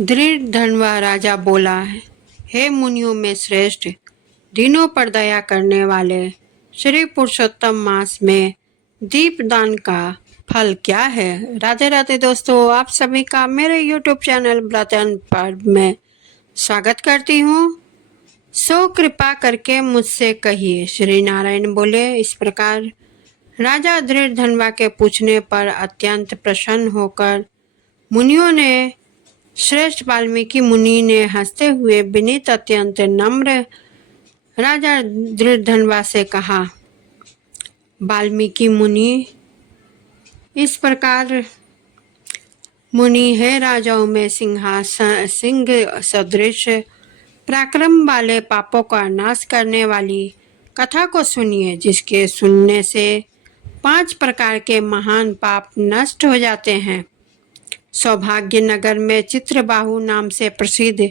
दृढ़ धनवा राजा बोला, हे मुनियों में श्रेष्ठ, दीनों पर दया करने वाले, श्री पुरुषोत्तम मास में दीपदान का फल क्या है। राधे राधे दोस्तों, आप सभी का मेरे यूट्यूब चैनल व्रतन पर्व में स्वागत करती हूँ। सो कृपा करके मुझसे कहिए। श्री नारायण बोले इस प्रकार। राजा दृढ़ धनवा के पूछने पर अत्यंत प्रसन्न होकर मुनियों ने श्रेष्ठ वाल्मीकि मुनि ने हंसते हुए विनीत अत्यंत नम्र राजा दृढ़ धनवा से कहा। वाल्मीकि मुनि इस प्रकार, मुनि है राजाओं में सिंह सदृश पराक्रम वाले पापों का नाश करने वाली कथा को सुनिए, जिसके सुनने से 5 प्रकार के महान पाप नष्ट हो जाते हैं। सौभाग्य नगर में चित्रबाहु नाम से प्रसिद्ध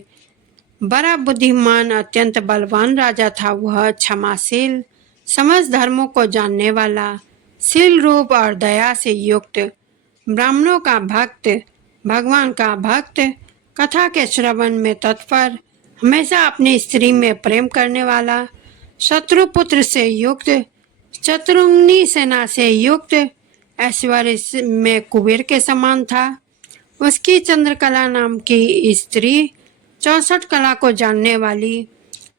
बड़ा बुद्धिमान अत्यंत बलवान राजा था। वह क्षमाशील, समस्त धर्मों को जानने वाला, शील रूप और दया से युक्त, ब्राह्मणों का भक्त, भगवान का भक्त, कथा के श्रवण में तत्पर, हमेशा अपनी स्त्री में प्रेम करने वाला, शत्रुपुत्र से युक्त, चतुरंगी सेना से युक्त, ऐश्वर्य में कुबेर के समान था। उसकी चंद्रकला नाम की स्त्री 64 कला को जानने वाली,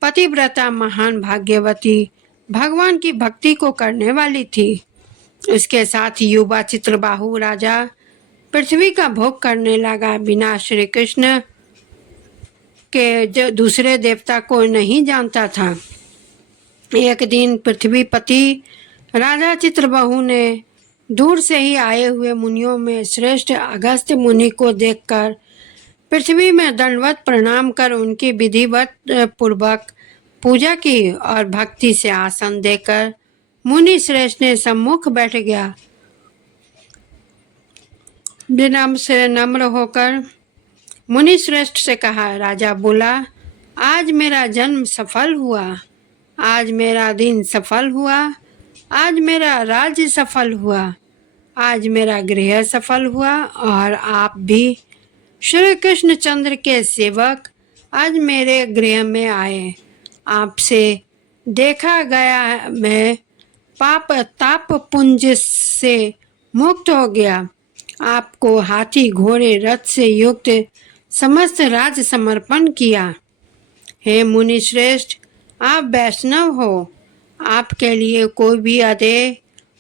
पतिव्रता, महान भाग्यवती, भगवान की भक्ति को करने वाली थी। उसके साथ युवा चित्रबाहु राजा पृथ्वी का भोग करने लगा, बिना श्री कृष्ण के जो दूसरे देवता को नहीं जानता था। एक दिन पृथ्वीपति राजा चित्रबाहु ने दूर से ही आए हुए मुनियों में श्रेष्ठ अगस्त्य मुनि को देखकर पृथ्वी में दंडवत प्रणाम कर उनकी विधिवत पूर्वक पूजा की और भक्ति से आसन देकर मुनि श्रेष्ठ ने सम्मुख बैठ गया। विनम्र से नम्र होकर मुनि श्रेष्ठ से कहा। राजा बोला, आज मेरा जन्म सफल हुआ, आज मेरा दिन सफल हुआ, आज मेरा राज्य सफल हुआ, आज मेरा गृह सफल हुआ और आप भी श्री कृष्ण चंद्र के सेवक आज मेरे गृह में आए। आपसे देखा गया मैं पाप ताप पुंज से मुक्त हो गया। आपको हाथी घोड़े रथ से युक्त समस्त राज समर्पण किया। हे मुनि श्रेष्ठ, आप वैष्णव हो, आपके लिए कोई भी अदेय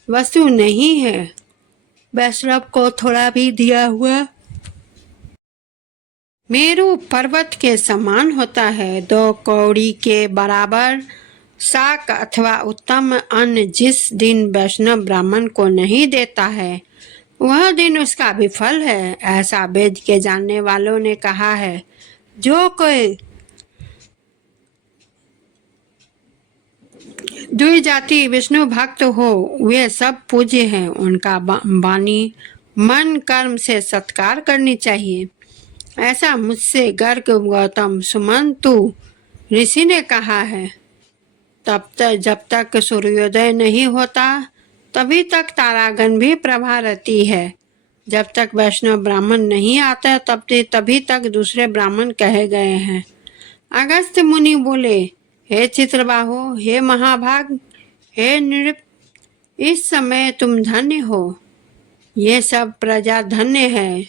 वस्तु नहीं है। वैष्णव को थोड़ा भी दिया हुआ मेरू पर्वत के समान होता है। 2 कौड़ी के बराबर शाक अथवा उत्तम अन्न जिस दिन वैष्णव ब्राह्मण को नहीं देता है, वह दिन उसका विफल है, ऐसा वेद के जानने वालों ने कहा है। जो कोई द्विजाति विष्णु भक्त हो, वे सब पूज्य हैं। उनका वाणी मन कर्म से सत्कार करनी चाहिए, ऐसा मुझसे गर्ग गौतम सुमंतु ऋषि ने कहा है। जब तक सूर्योदय नहीं होता तभी तक तारागण भी प्रभा रहती है। जब तक वैष्णव ब्राह्मण नहीं आता तभी तक दूसरे ब्राह्मण कहे गए हैं। अगस्त्य मुनि बोले, हे चित्रबाहु, हे महाभाग, हे नृप, इस समय तुम धन्य हो। ये सब प्रजा धन्य है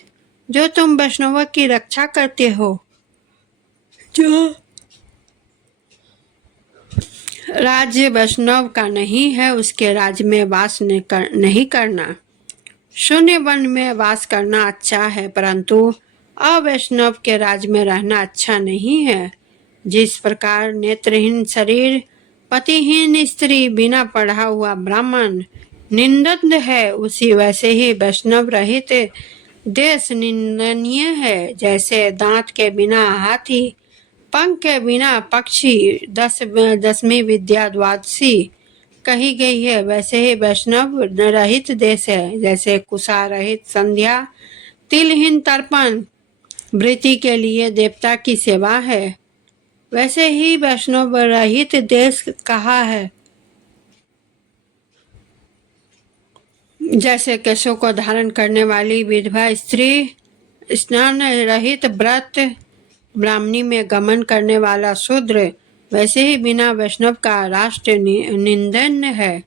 जो तुम वैष्णव की रक्षा करते हो। जो राज्य वैष्णव का नहीं है, उसके राज्य में वास नहीं करना। शून्य वन में वास करना अच्छा है, परंतु अवैष्णव के राज्य में रहना अच्छा नहीं है। जिस प्रकार नेत्रहीन शरीर, पतिहीन स्त्री, बिना पढ़ा हुआ ब्राह्मण निंदनीय है, उसी वैसे ही वैष्णव रहित देश निंदनीय है। जैसे दांत के बिना हाथी, पंख के बिना पक्षी, 10वीं विद्या द्वादशी कही गई है, वैसे ही वैष्णव रहित देश है। जैसे कुशा रहित संध्या, तिलहीन तर्पण वृत्ति के लिए देवता की सेवा है, वैसे ही वैष्णव रहित देश कहा है। जैसे केशों को धारण करने वाली विधवा स्त्री स्नान रहित व्रत ब्राह्मणी में गमन करने वाला शूद्र वैसे ही बिना वैष्णव का राष्ट्र निंदन है।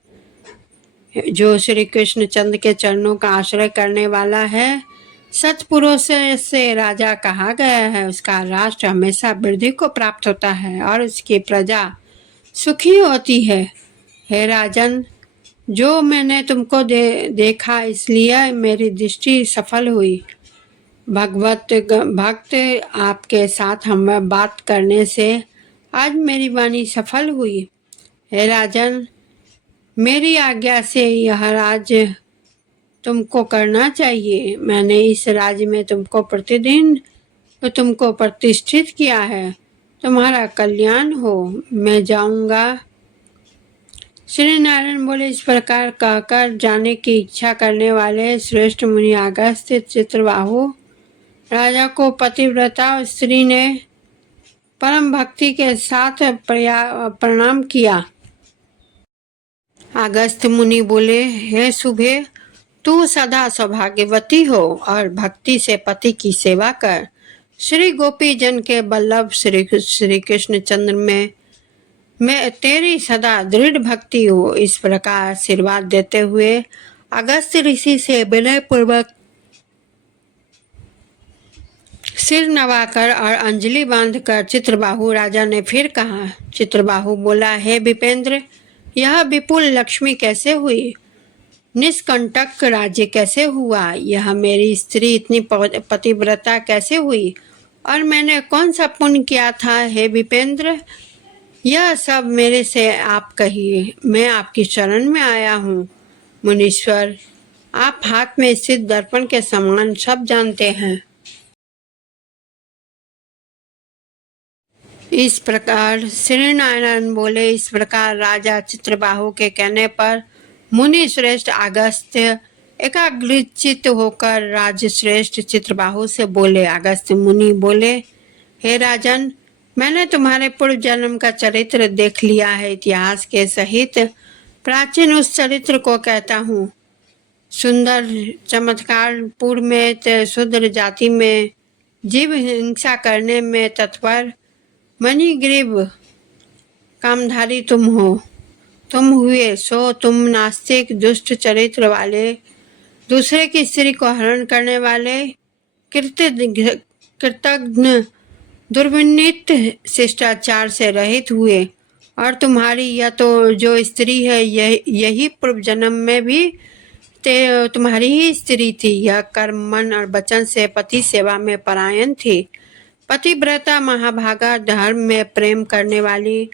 जो श्री कृष्ण चंद्र के चरणों का आश्रय करने वाला है, सत्पुरुष से राजा कहा गया है, उसका राष्ट्र हमेशा वृद्धि को प्राप्त होता है और उसकी प्रजा सुखी होती है। हे राजन, जो मैंने तुमको देखा इसलिए मेरी दृष्टि सफल हुई। भक्त आपके साथ हम बात करने से आज मेरी वाणी सफल हुई। हे राजन, मेरी आज्ञा से यह राज्य तुमको करना चाहिए। मैंने इस राज्य में तुमको प्रतिष्ठित किया है। तुम्हारा कल्याण हो, मैं जाऊंगा। श्री नारायण बोले, इस प्रकार कहकर जाने की इच्छा करने वाले श्रेष्ठ मुनि अगस्त्य चित्रबाहु राजा को पतिव्रता स्त्री ने परम भक्ति के साथ प्रणाम किया। अगस्त्य मुनि बोले, हे शुभे, तू सदा सौभाग्यवती हो और भक्ति से पति की सेवा कर। श्री गोपी जन के बल्लभ श्री कृष्ण चंद्र में तेरी सदा दृढ़ भक्ति हो। इस प्रकार आशीर्वाद देते हुए अगस्त्य ऋषि से विनय पूर्वक सिर नवाकर और अंजलि बांधकर चित्रबाहु राजा ने फिर कहा। चित्रबाहु बोला, हे विपेंद्र, यह विपुल लक्ष्मी कैसे हुई? निष्कंटक राज्य कैसे हुआ? यह मेरी स्त्री इतनी पतिव्रता कैसे हुई? और मैंने कौन सा पुण्य किया था? हे विपेंद्र, यह सब मेरे से आप कहिए। मैं आपकी शरण में आया हूँ। मुनीश्वर, आप हाथ में स्थित दर्पण के समान सब जानते हैं। इस प्रकार श्री नारायण बोले। इस प्रकार राजा चित्रबाहु के कहने पर मुनि श्रेष्ठ अगस्त्य एकाग्रचित्त होकर राजश्रेष्ठ चित्रबाहु से बोले। अगस्त्य मुनि बोले, हे राजन, मैंने तुम्हारे पूर्व जन्म का चरित्र देख लिया है। इतिहास के सहित प्राचीन उस चरित्र को कहता हूँ। सुंदर चमत्कार पूर्व में शूद्र जाति में जीव हिंसा करने में तत्पर मणिग्रीव कामधारी तुम हुए, सो तुम नास्तिक दुष्ट चरित्र वाले, दूसरे की स्त्री को हरण करने वाले, कृतघ्न दुर्विनीत शिष्टाचार से रहित हुए। और तुम्हारी यह तो जो स्त्री है, यही पूर्व जन्म में भी तुम्हारी ही स्त्री थी। यह कर्म, मन और वचन से पति सेवा में परायण थी। पतिव्रता महाभागा, धर्म में प्रेम करने वाली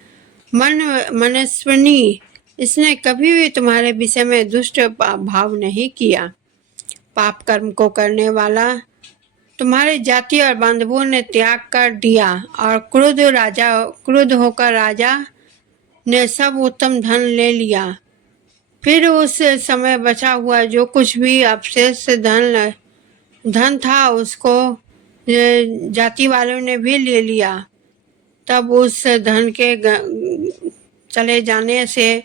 मनस्विनी, इसने कभी भी तुम्हारे विषय में दुष्ट भाव नहीं किया। पाप कर्म को करने वाला तुम्हारी जाति और बांधवों ने त्याग कर दिया और क्रुद्ध होकर राजा ने सब उत्तम धन ले लिया। फिर उस समय बचा हुआ जो कुछ भी अवशेष धन था उसको जाति वालों ने भी ले लिया। तब उस धन के चले जाने से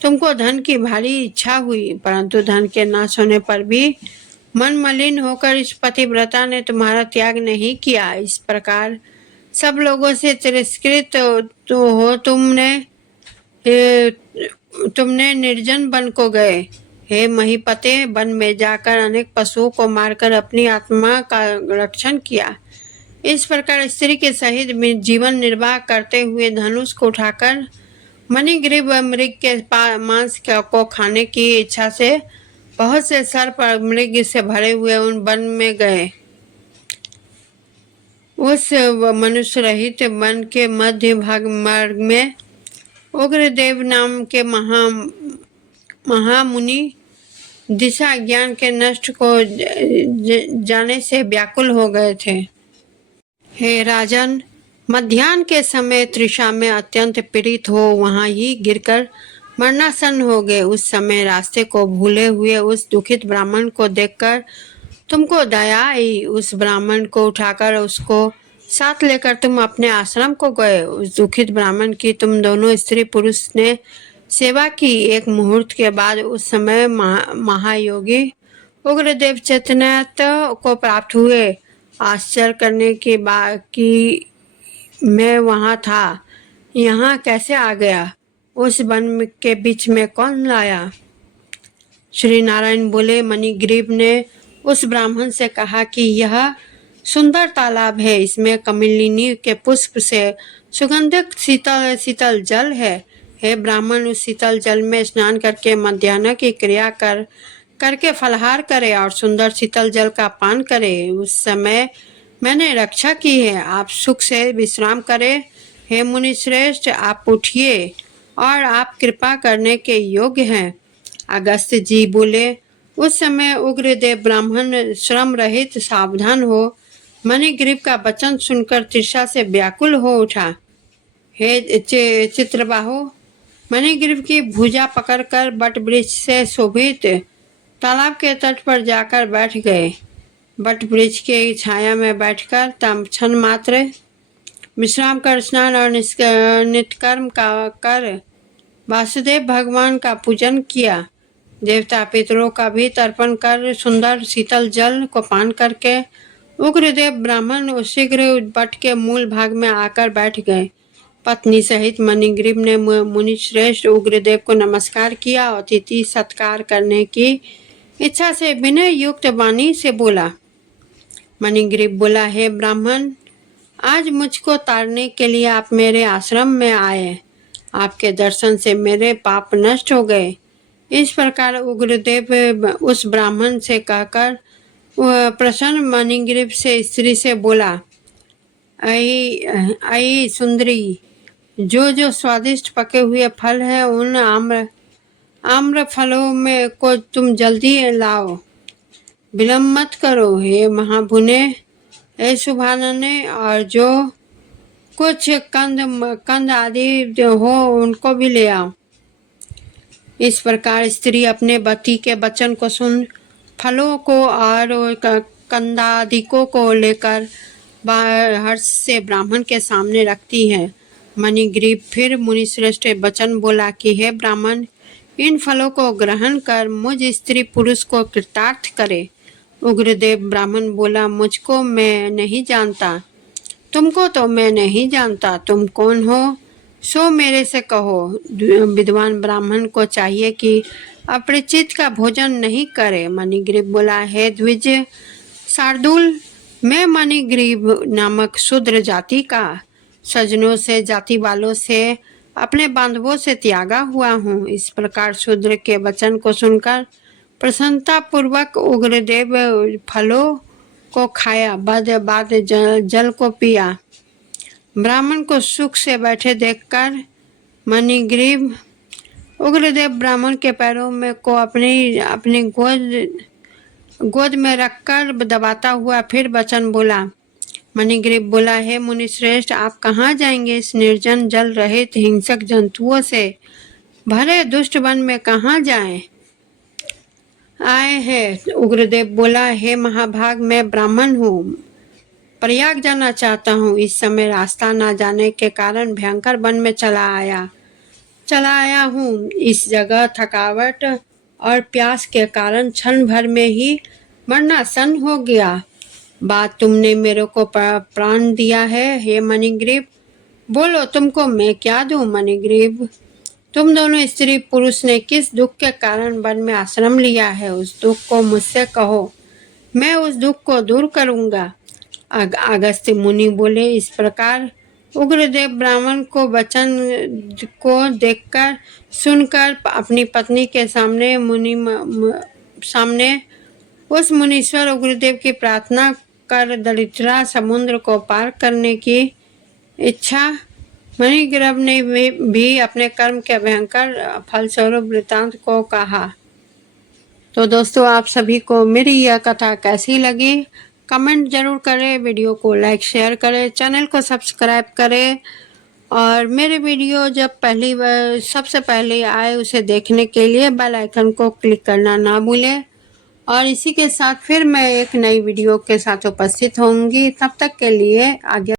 तुमको धन की भारी इच्छा हुई, परंतु धन के नाश होने पर भी मन मलिन होकर इस पतिव्रता ने तुम्हारा त्याग नहीं किया। इस प्रकार सब लोगों से तिरस्कृत तो हो तुमने निर्जन वन को गए। हे महीपते, वन में जाकर अनेक पशुओं को मारकर अपनी आत्मा का रक्षण किया। इस प्रकार स्त्री के सहित जीवन निर्वाह करते हुए धनुष को उठाकर मणिग्रीव मृग के मांस को खाने की इच्छा से बहुत से सर्प और मृग से भरे हुए उन वन में गए। उस मनुष्य रहित वन के मध्य भाग मार्ग में उग्रदेव नाम के महामुनि दिशा ज्ञान के नष्ट को जाने से व्याकुल हो गए थे। हे राजन, मध्याह्न के समय तृषा में अत्यंत पीड़ित हो वहां ही गिरकर मरणासन हो गए। उस समय रास्ते को भूले हुए उस दुखित ब्राह्मण को देखकर तुमको दया आई। उस ब्राह्मण को उठाकर उसको साथ लेकर तुम अपने आश्रम को गए। उस दुखित ब्राह्मण की तुम दोनों स्त्री पुरुष ने सेवा की। एक मुहूर्त के बाद उस समय महायोगी उग्रदेव चैतन्य को प्राप्त हुए आश्चर्य करने के बाद कि मैं वहाँ था, यहाँ कैसे आ गया? उस वन के बीच में कौन लाया? श्री नारायण बोले, मणिग्रीव ने उस ब्राह्मण से कहा कि यह सुंदर तालाब है, इसमें कमलिनी के पुष्प से सुगंधित शीतल शीतल जल है। हे ब्राह्मण, उस शीतल जल में स्नान करके मध्याह्न की क्रिया करके फलाहार करे और सुंदर शीतल जल का पान करे। उस समय मैंने रक्षा की है, आप सुख से विश्राम करें। हे मुनि श्रेष्ठ, आप उठिए और आप कृपा करने के योग्य हैं। अगस्त्य जी बोले, उस समय उग्रदेव ब्राह्मण श्रम रहित सावधान हो मणिग्रीव का वचन सुनकर तृषा से व्याकुल हो उठा। हे चित्रबाहु, मणिग्रीव की भुजा पकड़कर बट वृक्ष से शोभित तालाब के तट पर जाकर बैठ गए। बट वृक्ष के छाया में बैठकर क्षण मात्र विश्राम कर स्नान और नित्यकर्म का कर वासुदेव भगवान का पूजन किया। देवता पितरों का भी तर्पण कर सुंदर शीतल जल को पान करके उग्रदेव ब्राह्मण शीघ्र बट के मूल भाग में आकर बैठ गए। पत्नी सहित मणिग्रीव ने मुनि श्रेष्ठ उग्रदेव को नमस्कार किया और अतिथि सत्कार करने की इच्छा से विनय युक्त वाणी से बोला। मणिग्रीव बोला, हे ब्राह्मण, आज मुझको तारने के लिए आप मेरे आश्रम में आए। आपके दर्शन से मेरे पाप नष्ट हो गए। इस प्रकार उग्रदेव उस ब्राह्मण से कहकर प्रसन्न मणिग्रीव से स्त्री से बोला, आई सुंदरी, जो स्वादिष्ट पके हुए फल है उन आम्र फलों में को तुम जल्दी लाओ, विलम्ब मत करो। हे महाभुने, हे शुभानने, और जो कुछ कंद आदि हो उनको भी ले आओ। इस प्रकार स्त्री अपने पति के वचन को सुन फलों को और कंदादिकों को लेकर हर्ष से ब्राह्मण के सामने रखती है। मणिग्रीव फिर मुनिश्रेष्ठ वचन बोला कि हे ब्राह्मण, इन फलों को ग्रहण कर मुझ स्त्री पुरुष को कृतार्थ करे। उग्रदेव ब्राह्मण बोला, मुझको मैं नहीं जानता, तुमको तो मैं नहीं जानता, तुम कौन हो सो मेरे से कहो। विद्वान ब्राह्मण को चाहिए कि अपरिचित का भोजन नहीं करे। मणिग्रीव बोला, हे द्विज शार्दूल, मैं मणिग्रीव नामक शूद्र जाति का सजनों से जाति वालों से अपने बांधवों से त्यागा हुआ हूँ। इस प्रकार शूद्र के वचन को सुनकर प्रसन्नता पूर्वक उग्रदेव फलों को खाया, बाद जल को पिया। ब्राह्मण को सुख से बैठे देखकर मणिग्रीव उग्रदेव ब्राह्मण के पैरों में को अपनी गोद में रखकर दबाता हुआ फिर वचन बोला। मणिग्रीव बोला, हे मुनिश्रेष्ठ, आप कहाँ जाएंगे? इस निर्जन जल रहित हिंसक जंतुओं से भरे दुष्ट वन में कहाँ जाएं? आए हैं। उग्रदेव बोला, हे महाभाग, मैं ब्राह्मण हूँ, प्रयाग जाना चाहता हूँ। इस समय रास्ता ना जाने के कारण भयंकर वन में चला आया हूँ। इस जगह थकावट और प्यास के कारण क्षण भर में ही मरना सन हो गया। बात तुमने मेरे को प्राण दिया है। हे मणिग्रीव, बोलो तुमको मैं क्या दूं? मणिग्रीव, तुम दोनों स्त्री पुरुष ने किस दुख के कारण वन में आश्रम लिया है, उस दुख को मुझसे कहो, मैं उस दुख को दूर करूंगा। अगस्त्य मुनि बोले। इस प्रकार उग्रदेव ब्राह्मण को वचन को देखकर सुनकर अपनी पत्नी के सामने उस मुनीश्वर उग्रदेव की प्रार्थना कर दरिद्रा समुद्र को पार करने की इच्छा मणिग्रीव ने भी अपने कर्म के भयंकर फलस्वरूप वृतांत को कहा। तो दोस्तों, आप सभी को मेरी यह कथा कैसी लगी कमेंट जरूर करें, वीडियो को लाइक शेयर करें, चैनल को सब्सक्राइब करें और मेरे वीडियो जब सबसे पहले आए उसे देखने के लिए बेल आइकन को क्लिक करना ना भूलें। और इसी के साथ फिर मैं एक नई वीडियो के साथ उपस्थित होंगी। तब तक के लिए आज्ञा।